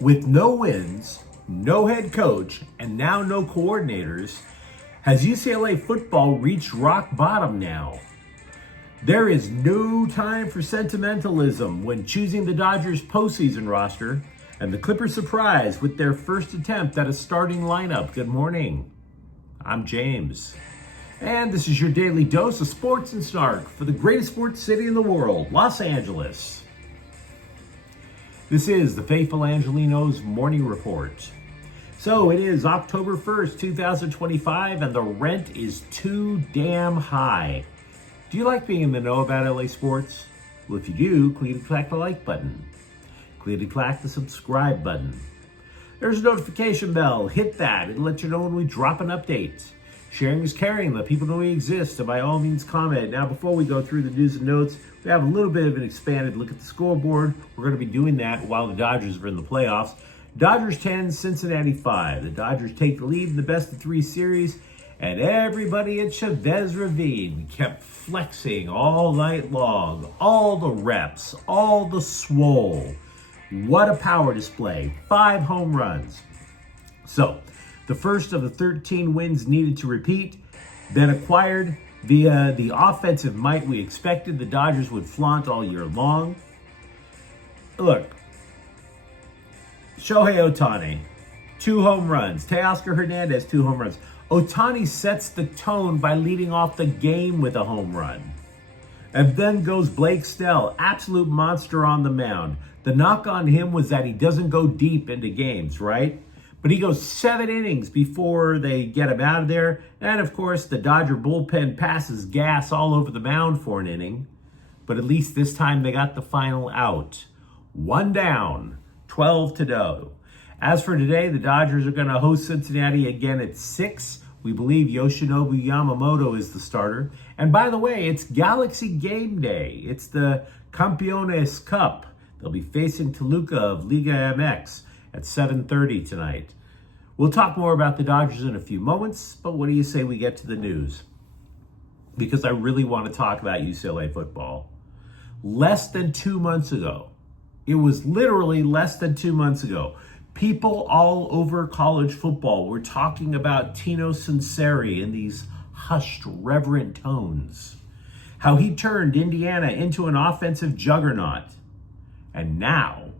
With no wins, no head coach, and now no coordinators, has UCLA football reached rock bottom now? There is no time for sentimentalism when choosing the Dodgers postseason roster, and the Clippers surprise with their first attempt at a starting lineup. Good morning. I'm James, and this is your daily dose of sports and snark for the greatest sports city in the world, Los Angeles. This is the faithful Angelenos morning report. So it is October 1st, 2025, and the rent is too damn high. Do you like being in the know about LA sports? Well, if you do, click the like button. Click the subscribe button. There's a notification bell. Hit that. It'll let you know when we drop an update. Sharing is caring. Let people know we exist. And by all means, comment. Now, before we go through the news and notes, we have a little bit of an expanded look at the scoreboard. We're going to be doing that while the Dodgers are in the playoffs. Dodgers 10, Cincinnati 5. The Dodgers take the lead in the best of three series. And everybody at Chavez Ravine kept flexing all night long. All the reps, all the swole. What a power display. 5 home runs. So, the first of the 13 wins needed to repeat, then acquired via the offensive might we expected the Dodgers would flaunt all year long. Look, Shohei Ohtani, 2 home runs. Teoscar Hernandez, 2 home runs. Ohtani sets the tone by leading off the game with a home run. And then goes Blake Snell, absolute monster on the mound. The knock on him was that he doesn't go deep into games, right? But he goes 7 innings before they get him out of there. And of course, the Dodger bullpen passes gas all over the mound for an inning. But at least this time they got the final out. 1 down, 12 to go. As for today, the Dodgers are going to host Cincinnati again at 6. We believe Yoshinobu Yamamoto is the starter. And by the way, it's Galaxy Game Day. It's the Campeones Cup. They'll be facing Toluca of Liga MX at 7:30 tonight. We'll talk more about the Dodgers in a few moments, but what do you say we get to the news? Because I really want to talk about UCLA football. Less than 2 months ago, it was literally less than 2 months ago, people all over college football were talking about Tino Sunseri in these hushed, reverent tones. How he turned Indiana into an offensive juggernaut. And now,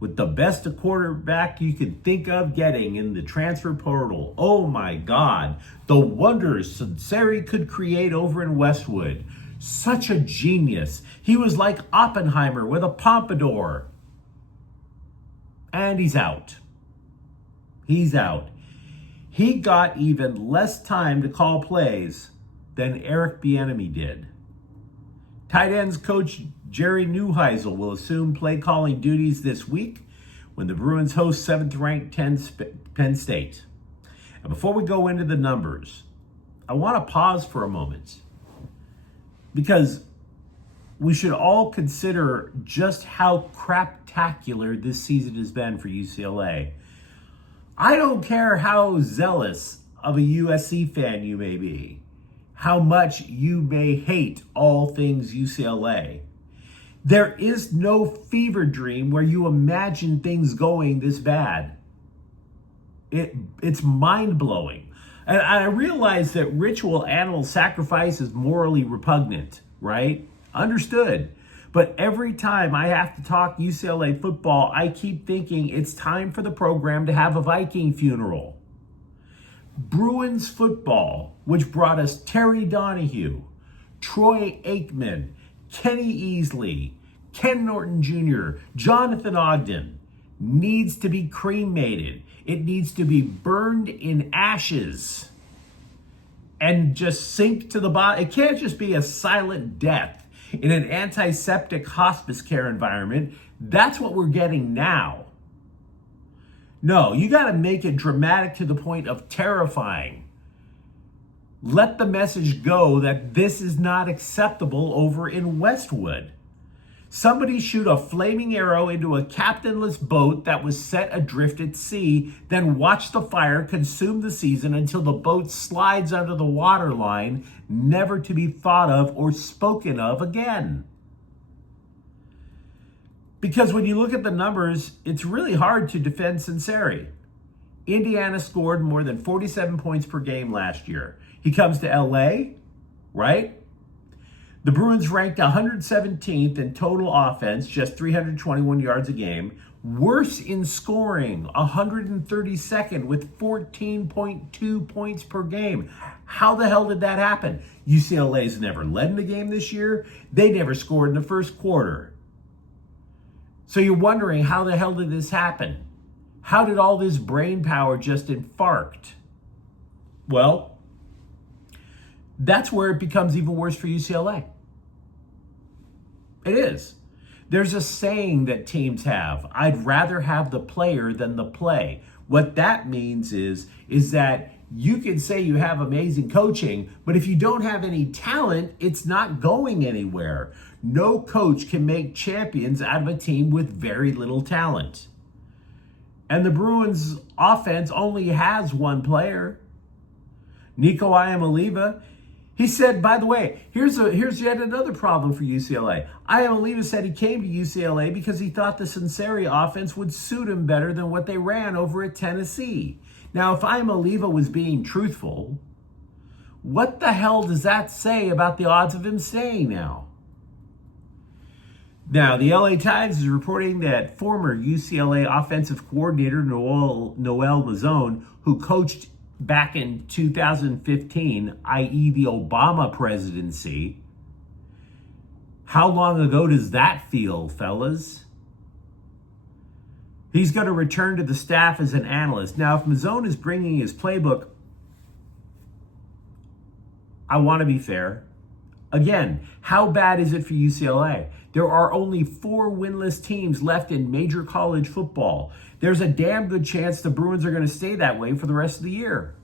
with the best quarterback you could think of getting in the transfer portal, oh my God, the wonders Sunseri could create over in Westwood. Such a genius. He was like Oppenheimer with a pompadour. And he's out. He's out. He got even less time to call plays than Eric Bieniemy did. Tight ends coach Jerry Neuheisel will assume play calling duties this week when the Bruins host 7th-ranked Penn State. And before we go into the numbers, I want to pause for a moment because we should all consider just how craptacular this season has been for UCLA. I don't care how zealous of a USC fan you may be, how much you may hate all things UCLA. There is no fever dream where you imagine things going this bad. It's mind-blowing. And I realize that ritual animal sacrifice is morally repugnant, right? Understood. But every time I have to talk UCLA football, I keep thinking it's time for the program to have a Viking funeral. Bruins football, which brought us Terry Donahue, Troy Aikman, Kenny Easley, Ken Norton Jr., Jonathan Ogden, needs to be cremated. It needs to be burned in ashes and just sink to the bottom. It can't just be a silent death in an antiseptic hospice care environment. That's what we're getting now. No, you got to make it dramatic to the point of terrifying. Let the message go that this is not acceptable over in Westwood. Somebody shoot a flaming arrow into a captainless boat that was set adrift at sea, then watch the fire consume the season until the boat slides under the waterline, never to be thought of or spoken of again. Because when you look at the numbers, it's really hard to defend Sinceri. Indiana scored more than 47 points per game last year. He comes to LA, right? The Bruins ranked 117th in total offense, just 321 yards a game. Worse in scoring, 132nd with 14.2 points per game. How the hell did that happen? UCLA's never led in a game this year. They never scored in the first quarter. So you're wondering, how the hell did this happen? How did all this brain power just infarct? Well, that's where it becomes even worse for UCLA. It is. There's a saying that teams have: I'd rather have the player than the play. What that means is that you can say you have amazing coaching, but if you don't have any talent, it's not going anywhere. No coach can make champions out of a team with very little talent. And the Bruins offense only has one player, Nico Iamaleava. He said, by the way, here's yet another problem for UCLA. Iamaleava said he came to UCLA because he thought the Sinceri offense would suit him better than what they ran over at Tennessee. Now, if Iamaleava was being truthful, what the hell does that say about the odds of him staying now? Now, the LA Times is reporting that former UCLA offensive coordinator Noel Mazzone, who coached back in 2015, i.e. the Obama presidency. How long ago does that feel, fellas? He's going to return to the staff as an analyst. Now, if Mazzone is bringing his playbook, I want to be fair. Again, how bad is it for UCLA? There are only 4 winless teams left in major college football. There's a damn good chance the Bruins are going to stay that way for the rest of the year.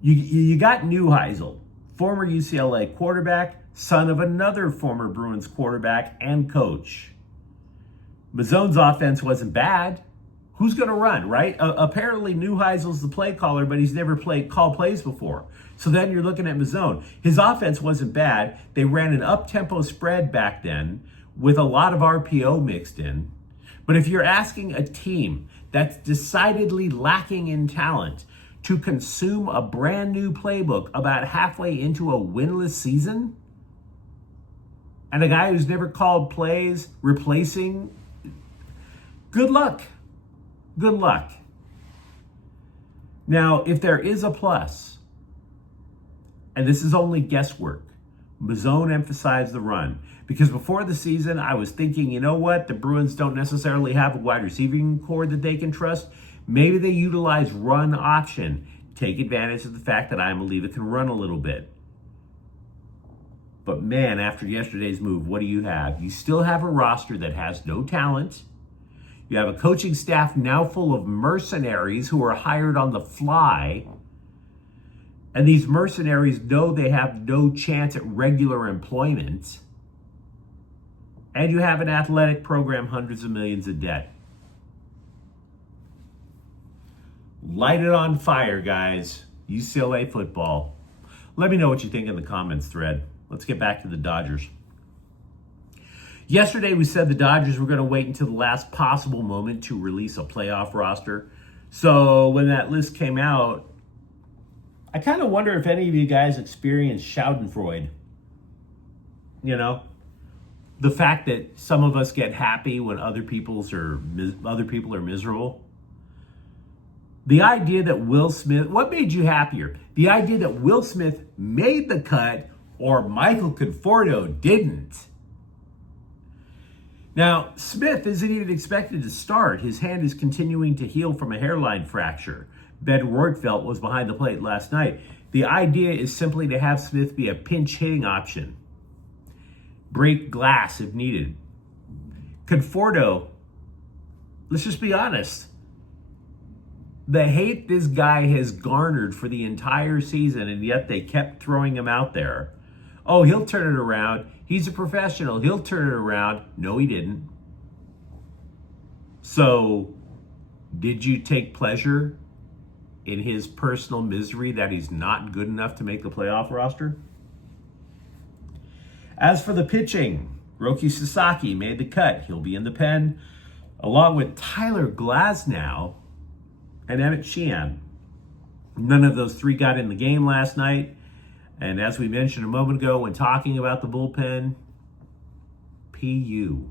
You got Neuheisel, former UCLA quarterback, son of another former Bruins quarterback and coach. Mazzone's offense wasn't bad. Who's going to run, right? Apparently Neuheisel's the play caller, but he's never called plays before. So then you're looking at Mazzone. His offense wasn't bad. They ran an up-tempo spread back then with a lot of RPO mixed in. But if you're asking a team that's decidedly lacking in talent to consume a brand new playbook about halfway into a winless season, and a guy who's never called plays replacing, good luck. Good luck. Now, if there is a plus, and this is only guesswork, Mazzone emphasized the run. Because before the season, I was thinking, you know what? The Bruins don't necessarily have a wide receiving core that they can trust. Maybe they utilize run option. Take advantage of the fact that Iamaleava can run a little bit. But man, after yesterday's move, what do you have? You still have a roster that has no talent. You have a coaching staff now full of mercenaries who are hired on the fly. And these mercenaries know they have no chance at regular employment. And you have an athletic program, hundreds of millions of debt. Light it on fire, guys. UCLA football. Let me know what you think in the comments thread. Let's get back to the Dodgers. Yesterday, we said the Dodgers were going to wait until the last possible moment to release a playoff roster. So when that list came out, I kind of wonder if any of you guys experienced Schadenfreude. You know, the fact that some of us get happy when other people are miserable. The idea that Will Smith, what made you happier? The idea that Will Smith made the cut or Michael Conforto didn't. Now, Smith isn't even expected to start. His hand is continuing to heal from a hairline fracture. Ben Rortfeld was behind the plate last night. The idea is simply to have Smith be a pinch hitting option. Break glass if needed. Conforto, let's just be honest. The hate this guy has garnered for the entire season, and yet they kept throwing him out there. Oh, he'll turn it around. He's a professional. He'll turn it around. No, he didn't. So, did you take pleasure in his personal misery that he's not good enough to make the playoff roster? As for the pitching, Roki Sasaki made the cut. He'll be in the pen, along with Tyler Glasnow and Emmett Sheehan. None of those three got in the game last night. And as we mentioned a moment ago when talking about the bullpen, PU.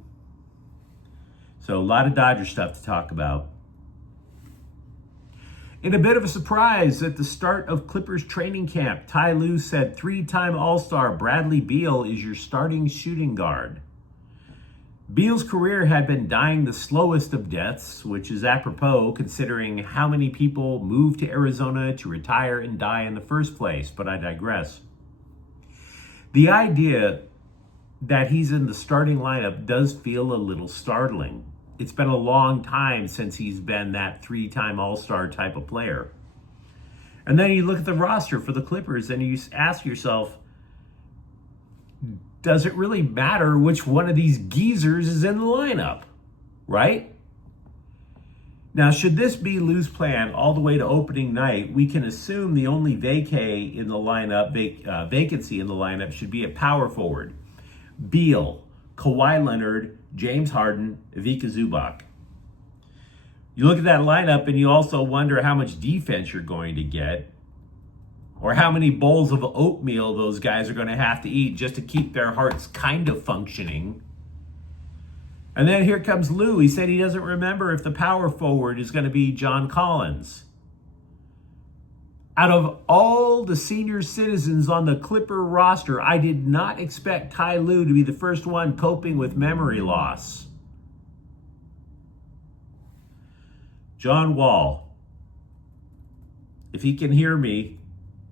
So a lot of Dodger stuff to talk about. In a bit of a surprise at the start of Clippers training camp, Ty Lue said three-time All-Star Bradley Beal is your starting shooting guard. Beal's career had been dying the slowest of deaths, which is apropos considering how many people moved to Arizona to retire and die in the first place, but I digress. The idea that he's in the starting lineup does feel a little startling. It's been a long time since he's been that three-time All-Star type of player. And then you look at the roster for the Clippers and you ask yourself, does it really matter which one of these geezers is in the lineup, right? Now, should this be Lue's plan all the way to opening night, we can assume the only vacancy in the lineup should be a power forward. Beal, Kawhi Leonard, James Harden, Ivica Zubac. You look at that lineup and you also wonder how much defense you're going to get, or how many bowls of oatmeal those guys are going to have to eat just to keep their hearts kind of functioning. And then here comes Lue. He said he doesn't remember if the power forward is going to be John Collins. Out of all the senior citizens on the Clipper roster, I did not expect Ty Lue to be the first one coping with memory loss. John Wall, if he can hear me,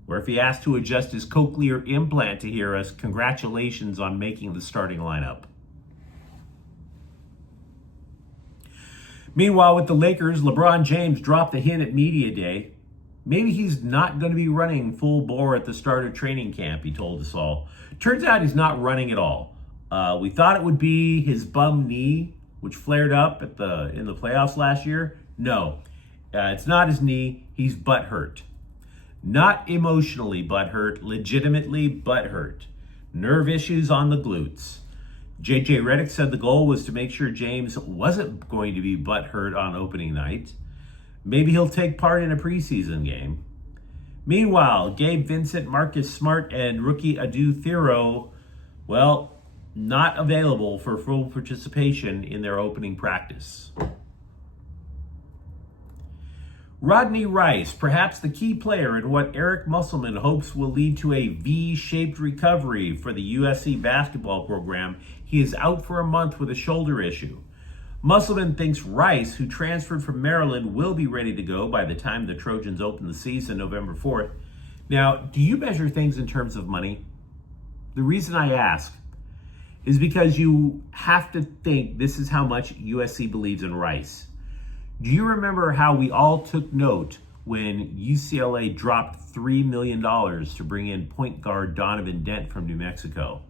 or if he has to adjust his cochlear implant to hear us, congratulations on making the starting lineup. Meanwhile, with the Lakers, LeBron James dropped a hint at Media Day. Maybe he's not going to be running full bore at the start of training camp, he told us all. Turns out he's not running at all. We thought it would be his bum knee, which flared up in the playoffs last year. No, it's not his knee. He's butthurt. Not emotionally butthurt, legitimately butthurt. Nerve issues on the glutes. JJ Redick said the goal was to make sure James wasn't going to be butthurt on opening night. Maybe he'll take part in a preseason game. Meanwhile, Gabe Vincent, Marcus Smart, and rookie Adu Thero, well, not available for full participation in their opening practice. Rodney Rice, perhaps the key player in what Eric Musselman hopes will lead to a V-shaped recovery for the USC basketball program. He is out for a month with a shoulder issue. Musselman thinks Rice, who transferred from Maryland, will be ready to go by the time the Trojans open the season November 4th. Now, do you measure things in terms of money? The reason I ask is because you have to think this is how much USC believes in Rice. Do you remember how we all took note when UCLA dropped $3 million to bring in point guard Donovan Dent from New Mexico?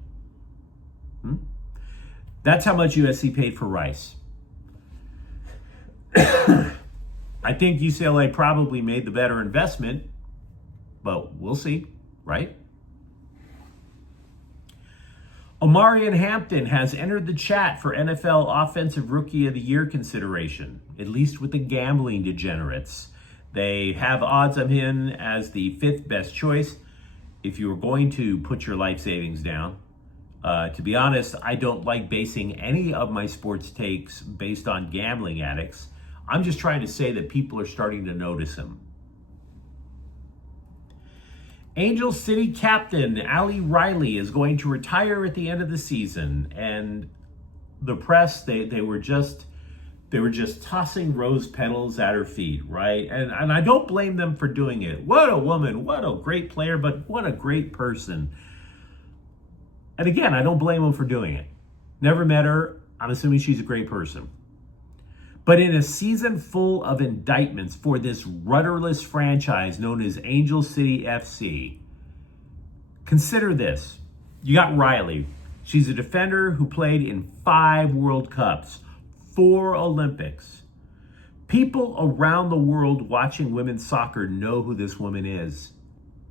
That's how much USC paid for Rice. I think UCLA probably made the better investment, but we'll see, right? Omarion Hampton has entered the chat for NFL Offensive Rookie of the Year consideration, at least with the gambling degenerates. They have odds of him as the 5th best choice if you were going to put your life savings down. To be honest, I don't like basing any of my sports takes based on gambling addicts. I'm just trying to say that people are starting to notice him. Angel City captain Ali Riley is going to retire at the end of the season, and the press they were just tossing rose petals at her feet, right? And I don't blame them for doing it. What a woman, what a great player, but what a great person. And again, I don't blame them for doing it. Never met her. I'm assuming she's a great person. But in a season full of indictments for this rudderless franchise known as Angel City FC, consider this. You got Riley. She's a defender who played in 5 World Cups, 4 Olympics. People around the world watching women's soccer know who this woman is.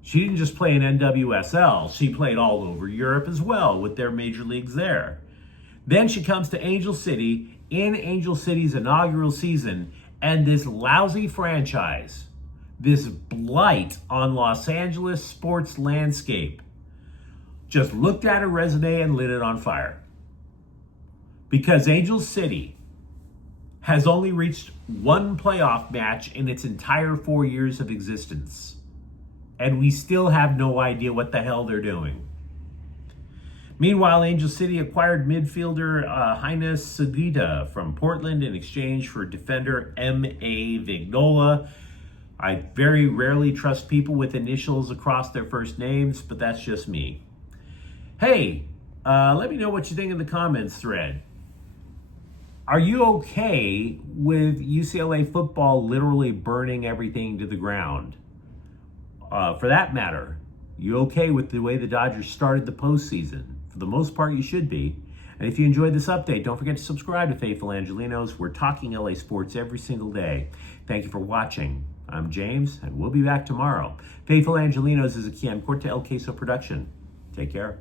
She didn't just play in NWSL. She played all over Europe as well with their major leagues there. Then she comes to Angel City in Angel City's inaugural season, and this lousy franchise, this blight on Los Angeles sports landscape, just looked at her resume and lit it on fire. Because Angel City has only reached one playoff match in its entire 4 years of existence. And we still have no idea what the hell they're doing. Meanwhile, Angel City acquired midfielder Hines Sugita from Portland in exchange for defender M.A. Vignola. I very rarely trust people with initials across their first names, but that's just me. Hey, let me know what you think in the comments thread. Are you okay with UCLA football literally burning everything to the ground? For that matter, you okay with the way the Dodgers started the postseason? For the most part, you should be. And if you enjoyed this update, don't forget to subscribe to Faithful Angelenos. We're talking LA sports every single day. Thank you for watching. I'm James, and we'll be back tomorrow. Faithful Angelenos is a Kian Corte El Queso production. Take care.